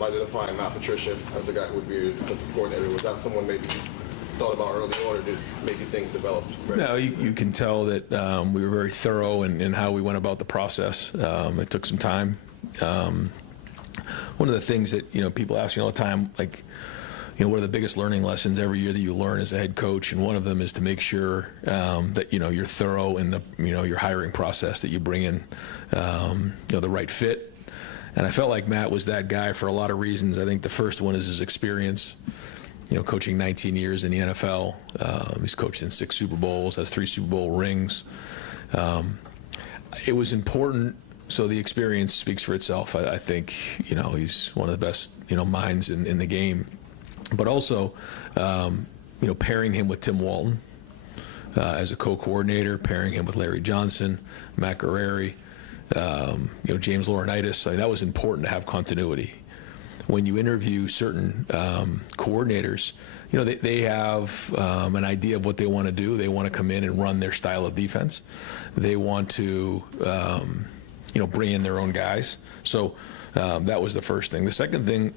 Identifying Matt Patricia as the guy who would be your defensive coordinator, was that someone maybe you thought about early on, or did maybe things develop? No, you can tell that we were very thorough in how we went about the process. It took some time. One of the things that people ask me all the time, like, what are the biggest learning lessons every year that you learn as a head coach? And one of them is to make sure that you're thorough in the your hiring process, that you bring in the right fit. And I felt like Matt was that guy for a lot of reasons. I think the first one is his experience. Coaching 19 years in the NFL. He's coached in 6 Super Bowls, has 3 Super Bowl rings. It was important. So the experience speaks for itself. I think he's one of the best minds in the game. But also, pairing him with Tim Walton as a co-coordinator, pairing him with Larry Johnson, Matt Guerrieri, James Laurinaitis, that was important to have continuity. When you interview certain coordinators, they have an idea of what they want to do. They want to come in and run their style of defense. They want to, bring in their own guys. So that was the first thing. The second thing,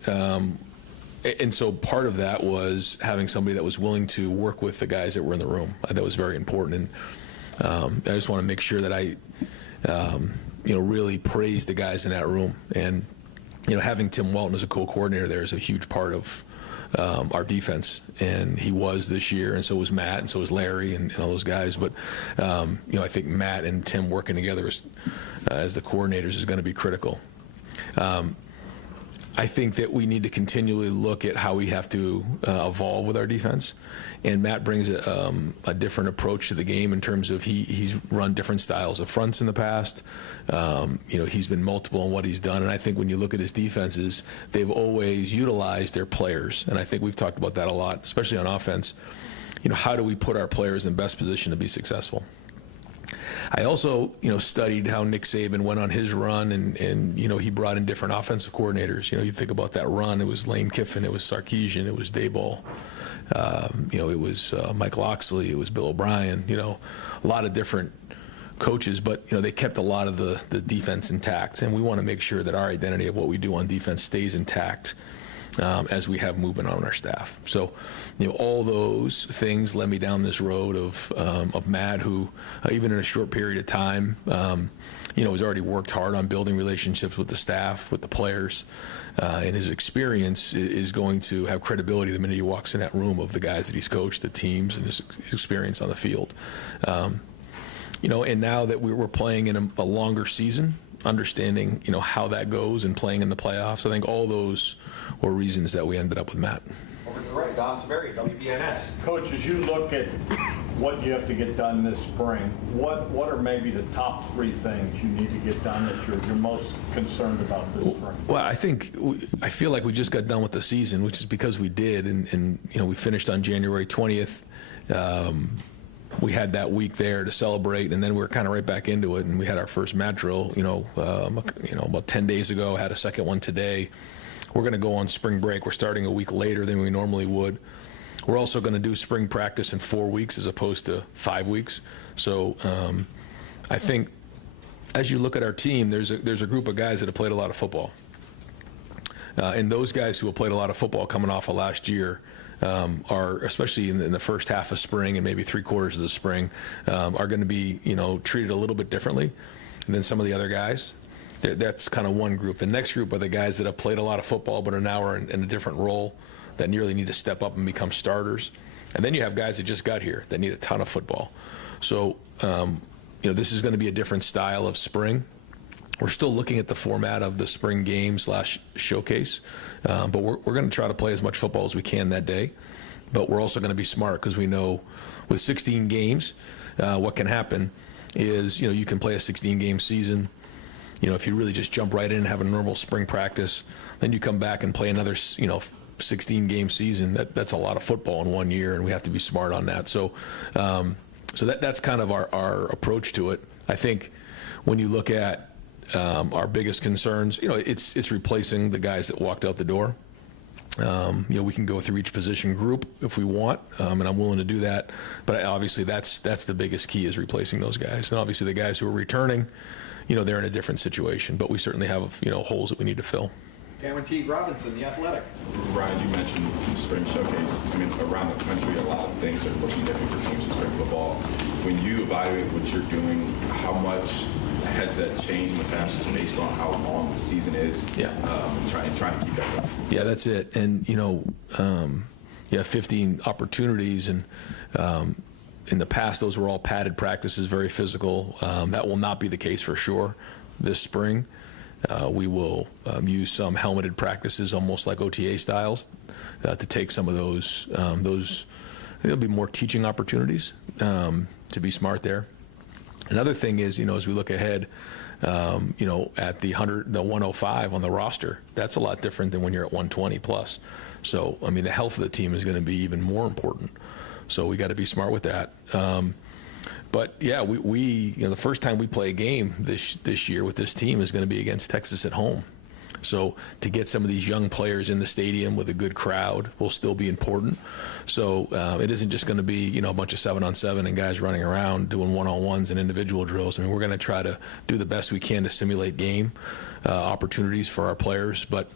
and so part of that was having somebody that was willing to work with the guys that were in the room. That was very important. And I just want to make sure that I, really praise the guys in that room. And having Tim Walton as a co-coordinator there is a huge part of our defense, and he was this year, and so was Matt, and so was Larry, and all those guys. But I think Matt and Tim working together as the coordinators is going to be critical. I think that we need to continually look at how we have to evolve with our defense. And Matt brings a different approach to the game in terms of he's run different styles of fronts in the past. He's been multiple in what he's done. And I think when you look at his defenses, they've always utilized their players. And I think we've talked about that a lot, especially on offense. How do we put our players in the best position to be successful? I also, studied how Nick Saban went on his run, and he brought in different offensive coordinators. You think about that run. It was Lane Kiffin, it was Sarkisian, it was Daboll, it was Mike Loxley, it was Bill O'Brien. A lot of different coaches, but they kept a lot of the defense intact, and we want to make sure that our identity of what we do on defense stays intact as we have movement on our staff. So, all those things led me down this road of Matt, who even in a short period of time, has already worked hard on building relationships with the staff, with the players, and his experience is going to have credibility the minute he walks in that room of the guys that he's coached, the teams, and his experience on the field. And now that we're playing in a longer season, understanding how that goes and playing in the playoffs, I think all those were reasons that we ended up with Matt. Over to the right, Don Taveri, WBNS. Coach, as you look at what you have to get done this spring, what are maybe the top 3 things you need to get done that you're most concerned about this spring? Well, I feel like we just got done with the season, which is because we did, and we finished on January 20th. We had that week there to celebrate, and then we were kind of right back into it, and we had our first mat drill, about 10 days ago, had a second one today. We're going to go on spring break. We're starting a week later than we normally would. We're also going to do spring practice in 4 weeks as opposed to 5 weeks. So I think as you look at our team, there's a group of guys that have played a lot of football. And those guys who have played a lot of football coming off of last year are, especially in the first half of spring and maybe 3/4 of the spring, are going to be treated a little bit differently than some of the other guys. That's kind of one group. The next group are the guys that have played a lot of football but are now in a different role, that nearly need to step up and become starters. And then you have guys that just got here that need a ton of football. So this is going to be a different style of spring. We're still looking at the format of the spring game / showcase, but we're going to try to play as much football as we can that day. But we're also going to be smart, because we know with 16 games, what can happen is you can play a 16-game season. If you really just jump right in and have a normal spring practice, then you come back and play another 16-game season. That's a lot of football in 1 year, and we have to be smart on that. So that's kind of our approach to it. I think when you look at our biggest concerns, it's replacing the guys that walked out the door. We can go through each position group if we want, and I'm willing to do that. But obviously, that's the biggest key, is replacing those guys. And obviously, the guys who are returning, they're in a different situation. But we certainly have holes that we need to fill. Cameron T. Robinson, The Athletic. Ryan, you mentioned spring showcase. I mean, around the country, a lot of things are looking different for teams in spring football. When you evaluate what you're doing, how much has that changed in the past just based on how long the season is? Yeah. Trying to keep that up. Yeah, that's it. And, you have 15 opportunities, and in the past, those were all padded practices, very physical. That will not be the case for sure this spring. We will use some helmeted practices, almost like OTA styles, to take some of those. There'll be more teaching opportunities to be smart there. Another thing is, as we look ahead, at the 105 on the roster, that's a lot different than when you're at 120 plus. So, I mean, the health of the team is going to be even more important. So we got to be smart with that. But yeah, we the first time we play a game this year with this team is going to be against Texas at home. So to get some of these young players in the stadium with a good crowd will still be important. So it isn't just going to be a bunch of 7-on-7 and guys running around doing one-on-ones and individual drills. I mean, we're going to try to do the best we can to simulate game opportunities for our players, but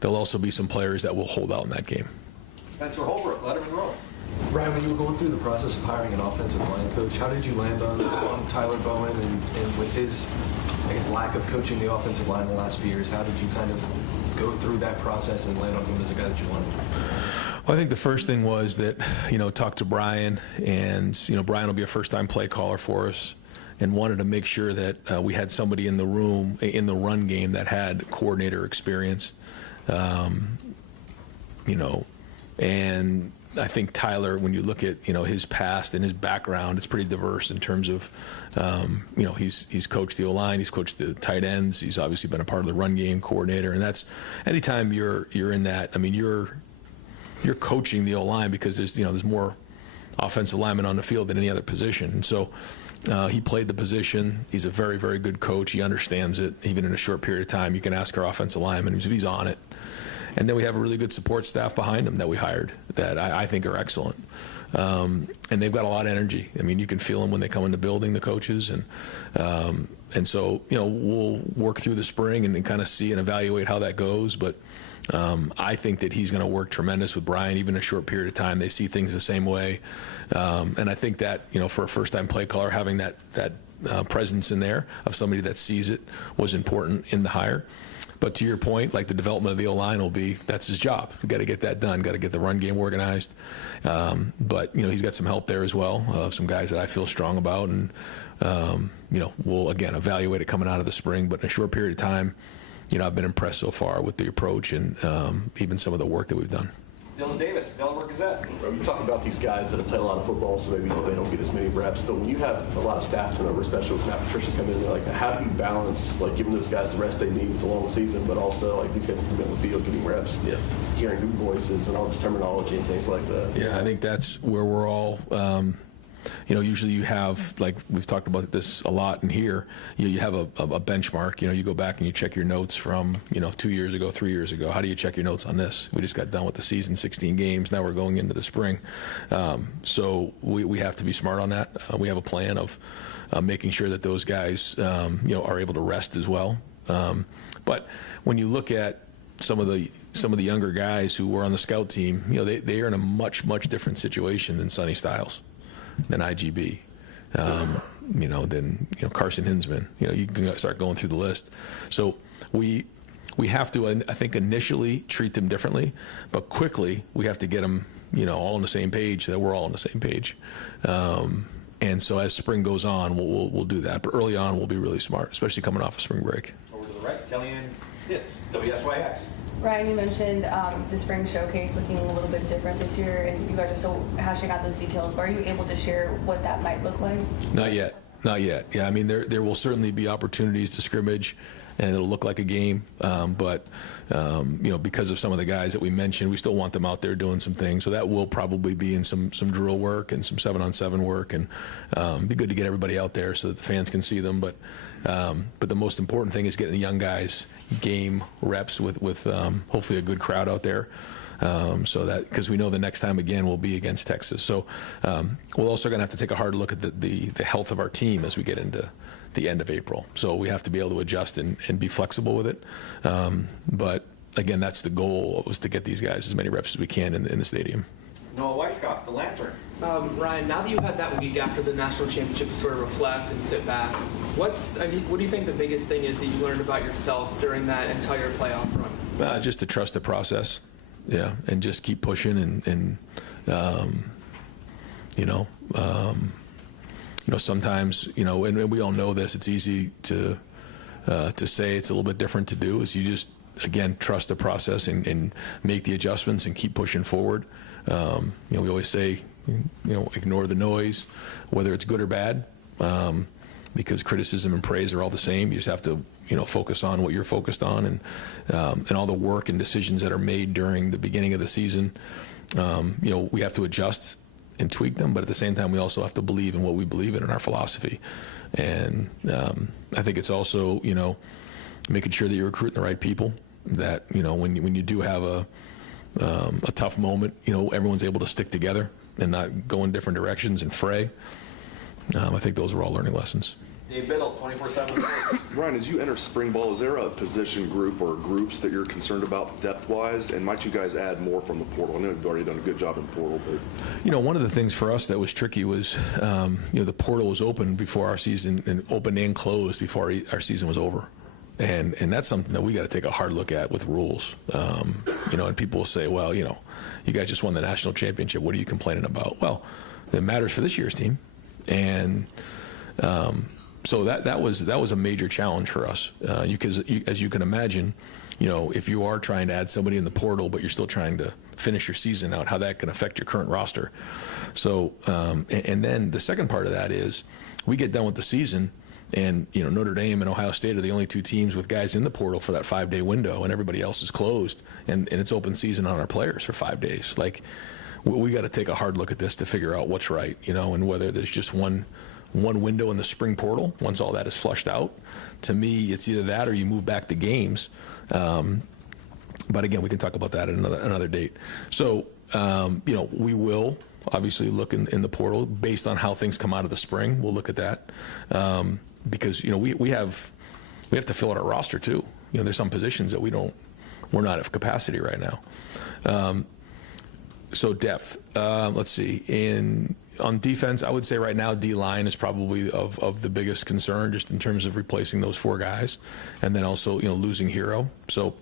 there'll also be some players that will hold out in that game. Spencer Holbrook, Letterman Row. Ryan, when you were going through the process of hiring an offensive line coach, how did you land on Tyler Bowen and with his, lack of coaching the offensive line in the last few years, how did you kind of go through that process and land on him as a guy that you wanted? Well, I think the first thing was that, talk to Brian, and, Brian will be a first-time play caller for us, and wanted to make sure that we had somebody in the room, in the run game, that had coordinator experience, and I think Tyler, when you look at his past and his background, it's pretty diverse in terms of he's coached the O-line, he's coached the tight ends, he's obviously been a part of the run game coordinator, and that's anytime you're in that. I mean, you're coaching the O-line because there's more offensive linemen on the field than any other position, and so he played the position. He's a very, very good coach. He understands it. Even in a short period of time, you can ask our offensive lineman; he's on it. And then we have a really good support staff behind them that we hired that I think are excellent. And they've got a lot of energy. I mean, you can feel them when they come in the building, the coaches. And so, we'll work through the spring and kind of see and evaluate how that goes. But I think that he's going to work tremendous with Brian, even in a short period of time. They see things the same way. And I think that, for a first-time play caller, having that presence in there of somebody that sees it was important in the hire. But to your point, like the development of the O-line that's his job. We've got to get that done, got to get the run game organized. But, he's got some help there as well, some guys that I feel strong about. And, we'll, again, evaluate it coming out of the spring. But in a short period of time, I've been impressed so far with the approach and even some of the work that we've done. Dylan Davis, Delaware Gazette. You talk about these guys that have played a lot of football, so maybe they don't get as many reps. But when you have a lot of staff turnover, especially with Matt Patricia coming in, like how do you balance giving those guys the rest they need with the long season, but also these guys can be on the field getting reps, hearing new voices and all this terminology and things like that? Yeah, I think that's where we're all. Usually you have, like we've talked about this a lot in here, you have a benchmark. You go back and you check your notes from 2 years ago, 3 years ago. How do you check your notes on this? We just got done with the season, 16 games. Now we're going into the spring, so we have to be smart on that. We have a plan of making sure that those guys are able to rest as well. But when you look at some of the younger guys who were on the scout team, they are in a much different situation than Sonny Styles, than IGB, than Carson Hinsman. You can start going through the list. So we have to, I think, initially treat them differently, but quickly we have to get them, all on the same page. That we're all on the same page. And so as spring goes on, we'll do that. But early on, we'll be really smart, especially coming off of spring break. Over to the right, Kellyanne Stitz, WSYX. Ryan, you mentioned the spring showcase looking a little bit different this year, and you guys are still hashing out those details. But are you able to share what that might look like? Not yet. Yeah, I mean, there will certainly be opportunities to scrimmage, and it'll look like a game. But because of some of the guys that we mentioned, we still want them out there doing some things. So that will probably be in some drill work and some 7-on-7 work, and be good to get everybody out there so that the fans can see them. But the most important thing is getting the young guys game reps with hopefully a good crowd out there. So that, because we know the next time again will be against Texas. So we're also going to have to take a hard look at the health of our team as we get into the end of April. So we have to be able to adjust and be flexible with it. But again, that's the goal, was to get these guys as many reps as we can in the stadium. Noah Weisskopf, the Lantern. Ryan, now that you had that week after the national championship to sort of reflect and sit back, what do you think the biggest thing is that you learned about yourself during that entire playoff run? Just to trust the process, yeah, and just keep pushing and sometimes, and we all know this, it's easy to say, it's a little bit different to do, is you just, again, trust the process and make the adjustments and keep pushing forward. We always say, ignore the noise, whether it's good or bad, because criticism and praise are all the same. You just have to, focus on what you're focused on, and all the work and decisions that are made during the beginning of the season. We have to adjust and tweak them, but at the same time, we also have to believe in what we believe in our philosophy. And I think it's also, making sure that you're recruiting the right people, that, when you do have a tough moment, everyone's able to stick together and not go in different directions and fray. I think those are all learning lessons. Dave Biddle, 24/7 Sports. Ryan, as you enter spring ball, is there a position group or groups that you're concerned about depth-wise? And might you guys add more from the portal? I know you've already done a good job in the portal, but... One of the things for us that was tricky was, the portal was open before our season, and open and closed before our season was over. And that's something that we got to take a hard look at with rules. And people will say, well, you guys just won the national championship. What are you complaining about? Well, it matters for this year's team. And so that was a major challenge for us. As you can imagine, if you are trying to add somebody in the portal, but you're still trying to finish your season out, how that can affect your current roster. So, and then the second part of that is, we get done with the season, and Notre Dame and Ohio State are the only two teams with guys in the portal for that 5-day window, and everybody else is closed, and it's open season on our players for 5 days. Like, we got to take a hard look at this to figure out what's right, and whether there's just one window in the spring portal once all that is flushed out. To me, it's either that or you move back the games. But again, we can talk about that at another date. So, we will obviously look in the portal based on how things come out of the spring. We'll look at that. Because we have to fill out our roster too. There's some positions that we're not at capacity right now. So depth. Let's see. On defense, I would say right now D-line is probably of the biggest concern, just in terms of replacing those 4 guys, and then also losing Hero. So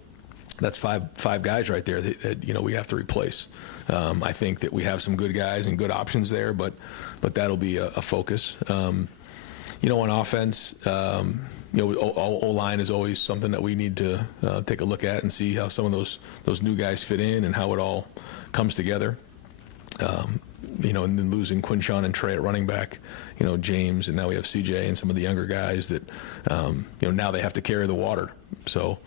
that's five guys right there that we have to replace. I think that we have some good guys and good options there, but that'll be a focus. On offense, O-line is always something that we need to take a look at and see how some of those new guys fit in and how it all comes together. And then losing Quinshawn and Trey at running back, James, and now we have CJ and some of the younger guys that, now they have to carry the water. So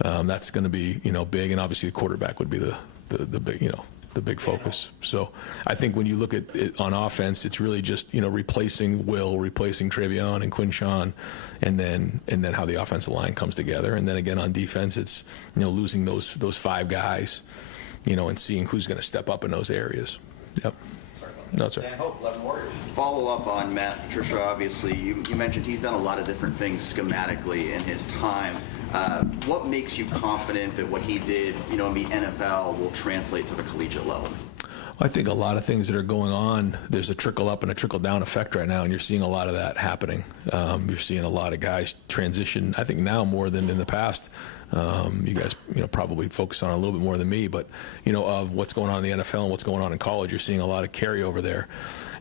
that's going to be, big, and obviously the quarterback would be the big, the big focus. So I think when you look at it on offense, it's really just, replacing Will, replacing Trevion and Quinshawn, and then how the offensive line comes together. And then again on defense, it's, losing those 5 guys, and seeing who's going to step up in those areas. Yep. No, sir. Dan Hope, 11 Warriors. Follow up on Matt Patricia, obviously. You mentioned he's done a lot of different things schematically in his time. What makes you confident that what he did, in the NFL will translate to the collegiate level? I think a lot of things that are going on, there's a trickle up and a trickle down effect right now, and you're seeing a lot of that happening. You're seeing a lot of guys transition, I think now more than in the past. You guys, probably focus on it a little bit more than me, but, of what's going on in the NFL and what's going on in college, you're seeing a lot of carryover there.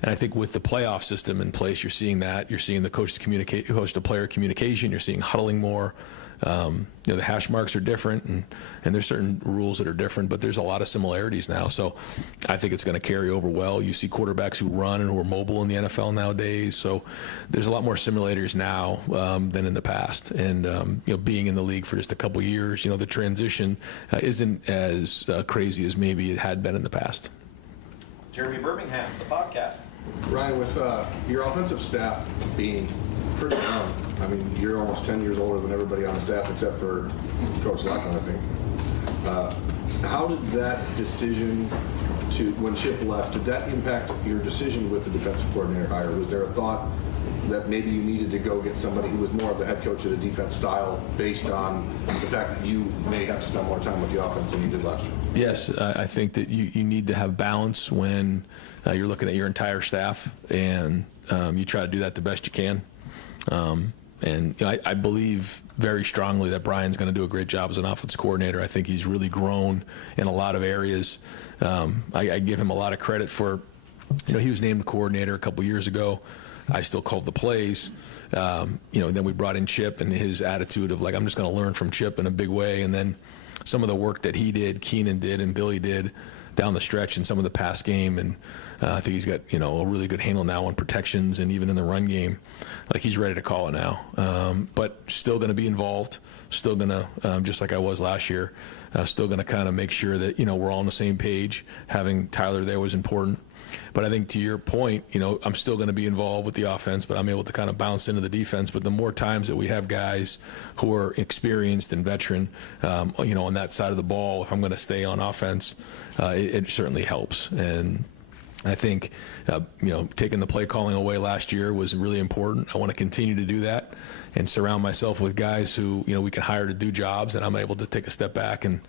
And I think with the playoff system in place, you're seeing that. You're seeing the coach-to-player communication. You're seeing huddling more. The hash marks are different, and there's certain rules that are different, but there's a lot of similarities now. So I think it's going to carry over well. You see quarterbacks who run and who are mobile in the NFL nowadays. So there's a lot more simulators now than in the past. And, being in the league for just a couple years, the transition isn't as crazy as maybe it had been in the past. Jeremy Birmingham, the podcast. Ryan, with your offensive staff being pretty young, I mean, you're almost 10 years older than everybody on the staff except for Coach Lackman, I think. How did that decision when Chip left, did that impact your decision with the defensive coordinator hire? Was there a thought that maybe you needed to go get somebody who was more of the head coach of the defense style based on the fact that you may have to spend more time with the offense than you did last year? Yes, I think that you need to have balance when you're looking at your entire staff, and you try to do that the best you can. And I believe very strongly that Brian's going to do a great job as an offensive coordinator. I think he's really grown in a lot of areas. I give him a lot of credit for, he was named coordinator a couple years ago. I still called the plays. Then we brought in Chip and his attitude of like, I'm just going to learn from Chip in a big way. And then some of the work that he did, Keenan did, and Billy did down the stretch in some of the pass game. And I think he's got, a really good handle now on protections and even in the run game. Like, he's ready to call it now. But still going to be involved, still going to, just like I was last year, still going to kind of make sure that, we're all on the same page. Having Tyler there was important. But I think to your point, I'm still going to be involved with the offense, but I'm able to kind of bounce into the defense. But the more times that we have guys who are experienced and veteran, on that side of the ball, if I'm going to stay on offense, it certainly helps. And I think, taking the play calling away last year was really important. I want to continue to do that and surround myself with guys who, we can hire to do jobs, and I'm able to take a step back and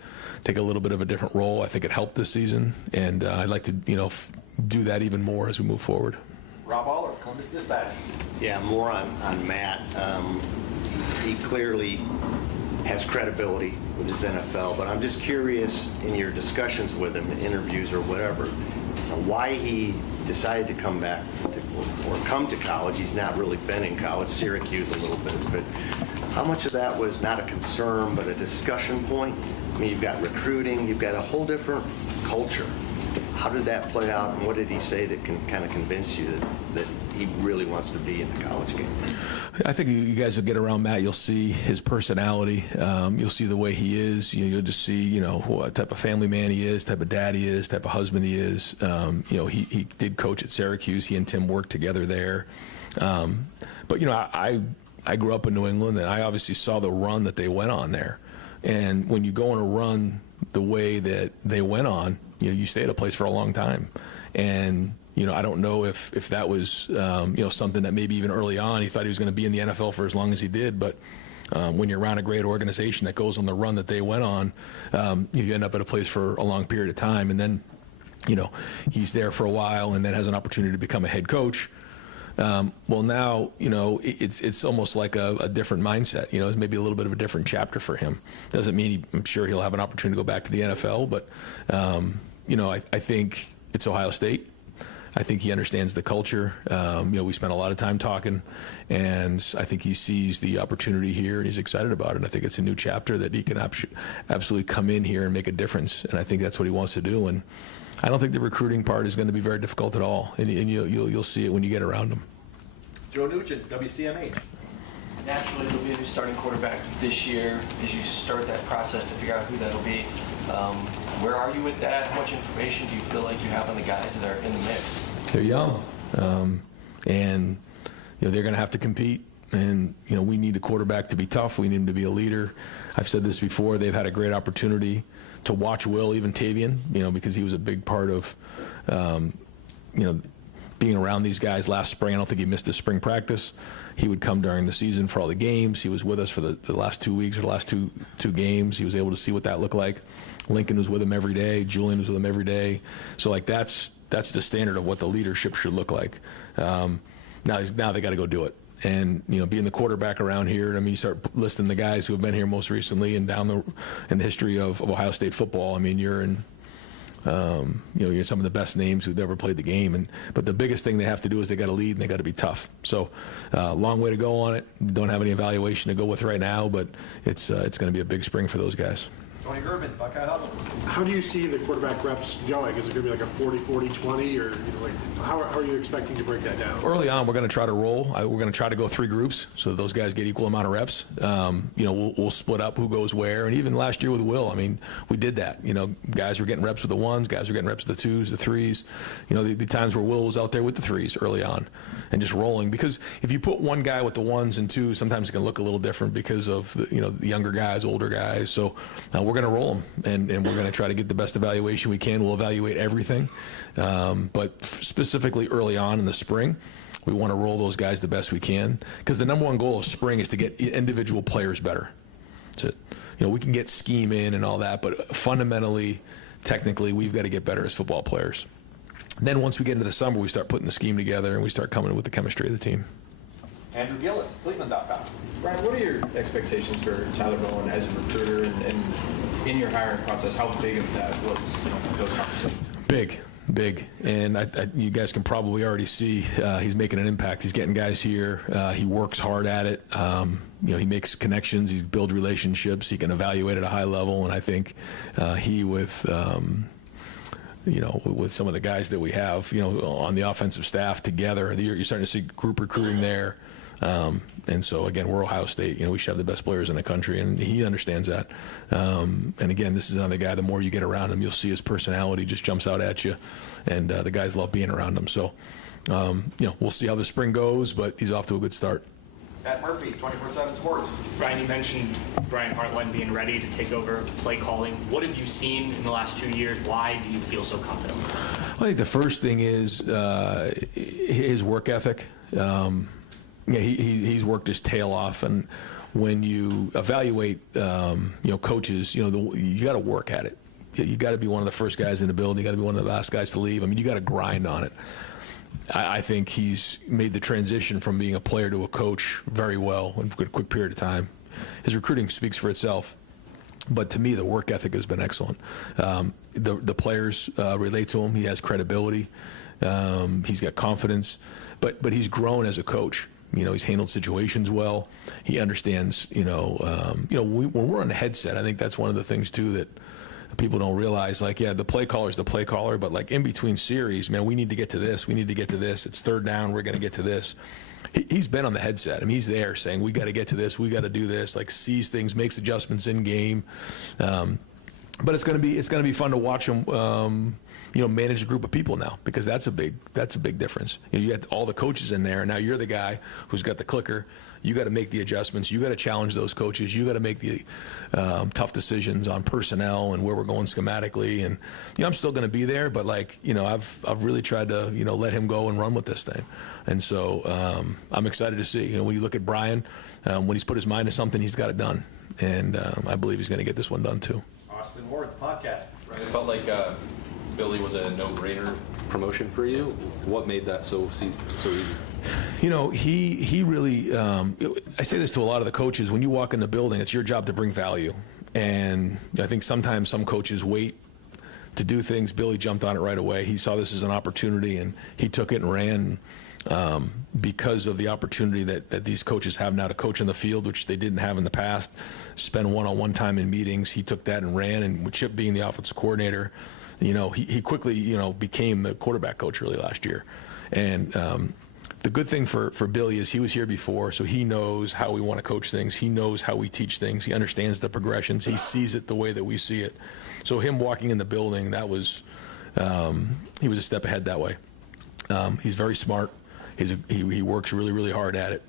take a little bit of a different role. I think it helped this season, and I'd like to, do that even more as we move forward. Rob Aller, Columbus Dispatch. Yeah, more on Matt. He clearly has credibility with his NFL, but I'm just curious in your discussions with him, interviews or whatever, why he decided to come back or come to college. He's not really been in college, Syracuse a little bit, but how much of that was not a concern but a discussion point? I mean, you've got recruiting, you've got a whole different culture. How did that play out, and what did he say that can kind of convince you that he really wants to be in the college game? I think you guys will get around Matt. You'll see his personality. You'll see the way he is. You'll just see, what type of family man he is, type of dad he is, type of husband he is. He did coach at Syracuse. He and Tim worked together there. But I grew up in New England, and I obviously saw the run that they went on there. And when you go on a run the way that they went on, you stay at a place for a long time. And, I don't know if that was, something that maybe even early on he thought he was going to be in the NFL for as long as he did. But when you're around a great organization that goes on the run that they went on, you end up at a place for a long period of time. And then, he's there for a while and then has an opportunity to become a head coach. Well, now, it's almost like a different mindset. It's maybe a little bit of a different chapter for him. Doesn't mean I'm sure he'll have an opportunity to go back to the NFL, but, I think it's Ohio State. I think he understands the culture. We spent a lot of time talking, and I think he sees the opportunity here, and he's excited about it. And I think it's a new chapter that he can absolutely come in here and make a difference, and I think that's what he wants to do. And I don't think the recruiting part is going to be very difficult at all, and you'll see it when you get around him. Joe Nugent, WCMH. Naturally, there'll be a new starting quarterback this year as you start that process to figure out who that'll be. Where are you with that? How much information do you feel like you have on the guys that are in the mix? They're young, and they're going to have to compete. And we need a quarterback to be tough. We need him to be a leader. I've said this before. They've had a great opportunity to watch Will, even Tavian, because he was a big part of, being around these guys last spring. I don't think he missed a spring practice. He would come during the season for all the games. He was with us for the last 2 weeks or the last two games. He was able to see what that looked like. Lincoln was with him every day. Julian was with him every day. So that's the standard of what the leadership should look like. Now they got to go do it. And being the quarterback around here, you start listing the guys who have been here most recently and down in the history of Ohio State football. You're in. You're some of the best names who've ever played the game. But the biggest thing they have to do is they got to lead and they got to be tough. So long way to go on it. Don't have any evaluation to go with right now, but it's going to be a big spring for those guys. Tony Gervin, Buckeye Huddle. How do you see the quarterback reps going? Is it going to be like a 40-40-20, or how are you expecting to break that down? Early on, we're going to try to roll. We're going to try to go 3 groups so that those guys get equal amount of reps. We'll split up who goes where. And even last year with Will, we did that. Guys were getting reps with the 1s, guys were getting reps with the 2s, the 3s. The times where Will was out there with the 3s early on and just rolling. Because if you put one guy with the 1s and 2s, sometimes it can look a little different because of the younger guys, older guys. So we're going to roll them, and we're going to try to get the best evaluation we can. We'll evaluate everything, but specifically early on in the spring, We want to roll those guys the best we can, because the number one goal of spring is to get individual players better. That's it. We can get scheme in and all that, but fundamentally, technically, we've got to get better as football players. Then once we get into the summer, we start putting the scheme together and we start coming with the chemistry of the team. Andrew Gillis, Cleveland.com. Brian, what are your expectations for Tyler Bowen as a recruiter, and in your hiring process, how big of that was those conversations? Big, and you guys can probably already see he's making an impact. He's getting guys here. He works hard at it. He makes connections. He builds relationships. He can evaluate at a high level, and I think he with some of the guys that we have, on the offensive staff together, you're starting to see group recruiting there. And so, again, we're Ohio State. We should have the best players in the country, and he understands that. And, again, this is another guy, the more you get around him, you'll see his personality just jumps out at you, and the guys love being around him. So, we'll see how the spring goes, but he's off to a good start. Pat Murphy, 24/7 Sports. Brian, you mentioned Brian Hartline being ready to take over play calling. What have you seen in the last 2 years? Why do you feel so confident? I think the first thing is his work ethic. He's worked his tail off, and when you evaluate, coaches, you got to work at it. You got to be one of the first guys in the building. You got to be one of the last guys to leave. I mean, you got to grind on it. I think he's made the transition from being a player to a coach very well in a quick period of time. His recruiting speaks for itself, but to me, the work ethic has been excellent. The players relate to him. He has credibility. He's got confidence, but he's grown as a coach. He's handled situations well. He understands, when we're on the headset, I think that's one of the things, too, that people don't realize. Like, yeah, the play caller is the play caller, but, like, in between series, man, we need to get to this. We need to get to this. It's third down. We're going to get to this. He's been on the headset. I mean, he's there saying, we got to get to this. We got to do this. Like, sees things, makes adjustments in game. But it's going to be fun to watch him, manage a group of people now, because that's a big difference. You got all the coaches in there, and now you're the guy who's got the clicker. You got to make the adjustments. You got to challenge those coaches. You got to make the tough decisions on personnel and where we're going schematically. And I'm still going to be there, but I've really tried to let him go and run with this thing. And so I'm excited to see. When you look at Brian, when he's put his mind to something, he's got it done, and I believe he's going to get this one done too. Austin Ward, podcast. Right, it felt like Billy was a no-brainer promotion for you. What made that so easy? He really. I say this to a lot of the coaches. When you walk in the building, it's your job to bring value, and I think sometimes some coaches wait to do things. Billy jumped on it right away. He saw this as an opportunity, and he took it and ran. Because of the opportunity that these coaches have now to coach in the field, which they didn't have in the past, spend one-on-one time in meetings. He took that and ran, and with Chip being the offensive coordinator, he quickly, became the quarterback coach really last year. And the good thing for Billy is he was here before, so he knows how we want to coach things. He knows how we teach things. He understands the progressions. He sees it the way that we see it. So him walking in the building, that was he was a step ahead that way. He's very smart. He works really, really hard at it.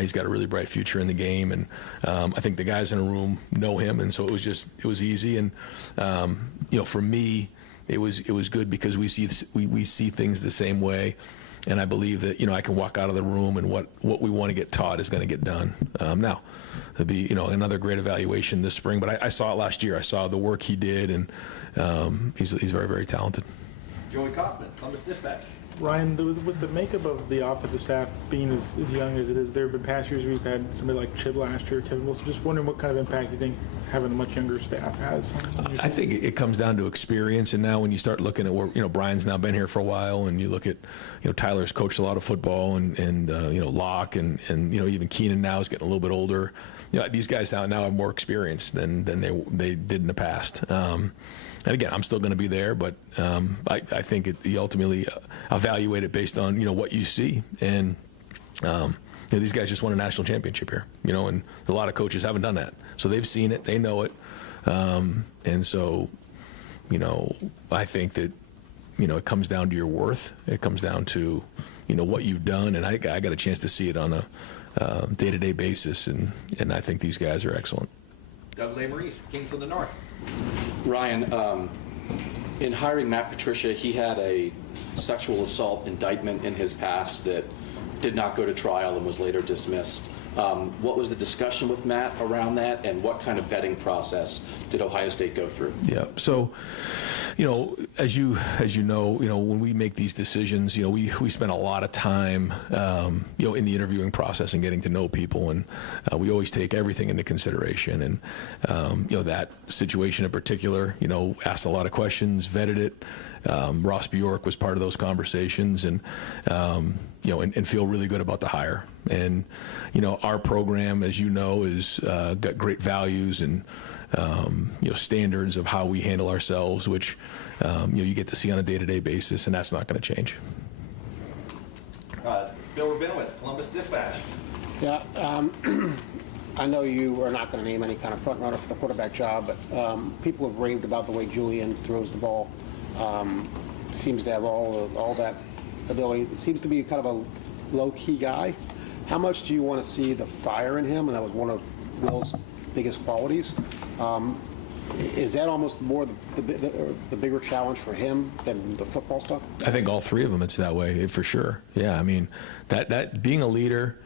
He's got a really bright future in the game, and I think the guys in the room know him, and so it was easy. And for me, it was good because we see things the same way, and I believe that I can walk out of the room and what we want to get taught is going to get done. Now, there'll be another great evaluation this spring, but I saw it last year. I saw the work he did, and he's very, very talented. Joey Kaufman, Columbus Dispatch. Ryan, with the makeup of the offensive staff being as young as it is, there have been past years we've had somebody like Chip last year, Kevin Wilson. Just wondering what kind of impact you think having a much younger staff has. I think it comes down to experience, and now when you start looking at where Brian's now been here for a while, and you look at Tyler's coached a lot of football, and Locke, and even Keenan now is getting a little bit older. These guys now have more experience than they did in the past. And again, I'm still going to be there, but I think you ultimately evaluate it based on what you see. And these guys just won a national championship here, and a lot of coaches haven't done that, so they've seen it, they know it, and so I think that it comes down to your worth. It comes down to what you've done, and I got a chance to see it on a day-to-day basis, and I think these guys are excellent. Doug Maurice, Kings of the North. Ryan, in hiring Matt Patricia, he had a sexual assault indictment in his past that did not go to trial and was later dismissed. What was the discussion with Matt around that, and what kind of vetting process did Ohio State go through? Yeah. So, as you know, when we make these decisions, we spend a lot of time, in the interviewing process and getting to know people, and we always take everything into consideration. And that situation in particular, asked a lot of questions, vetted it. Ross Bjork was part of those conversations, and and feel really good about the hire. And our program, as you know, is got great values and standards of how we handle ourselves, which you get to see on a day-to-day basis, and that's not going to change. Bill Rabinowitz, Columbus Dispatch. Yeah, I know you are not going to name any kind of front runner for the quarterback job, but people have raved about the way Julian throws the ball. Seems to have all that ability. It seems to be kind of a low-key guy. How much do you want to see the fire in him? And that was one of Will's biggest qualities. Is that almost more the bigger challenge for him than the football stuff? I think all three of them, it's that way, for sure. Yeah, I mean, that being a leader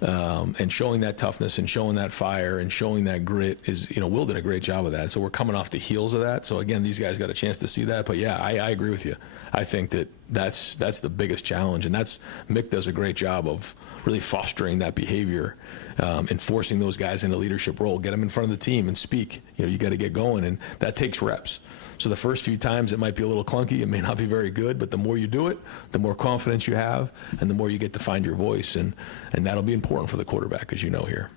and showing that toughness and showing that fire and showing that grit is, Will did a great job of that. So we're coming off the heels of that. So again, these guys got a chance to see that. But yeah, I agree with you. I think that's the biggest challenge, and Mick does a great job of really fostering that behavior, and forcing those guys in a leadership role, get them in front of the team and speak. You got to get going, and that takes reps. So the first few times it might be a little clunky, it may not be very good, but the more you do it, the more confidence you have, and the more you get to find your voice, and that'll be important for the quarterback, as you know here.